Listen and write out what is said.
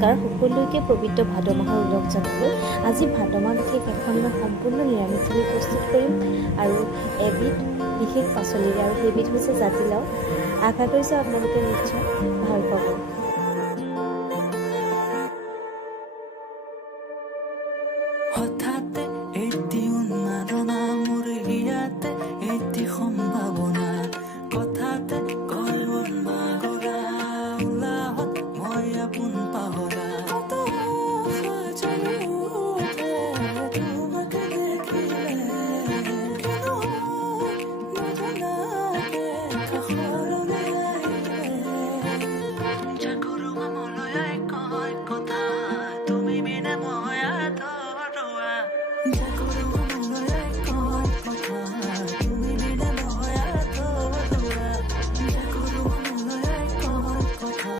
নমস্কাৰ সকলোকে পবিত্ৰ ভাদ মাহৰ ওলগ জনালোঁ আজি ভাদ মাহ বিশেষ এখন মই সম্পূৰ্ণ নিৰামিষভাৱে প্ৰস্তুত কৰিম আৰু এবিধ বিশেষ পাচলিৰে আৰু সেইবিধ হৈছে জাতিলাও আশা কৰিছোঁ আপোনালোকে নিশ্চয় ভালো পাব। হঠাতে এটি উন্মাদনা মোৰ You.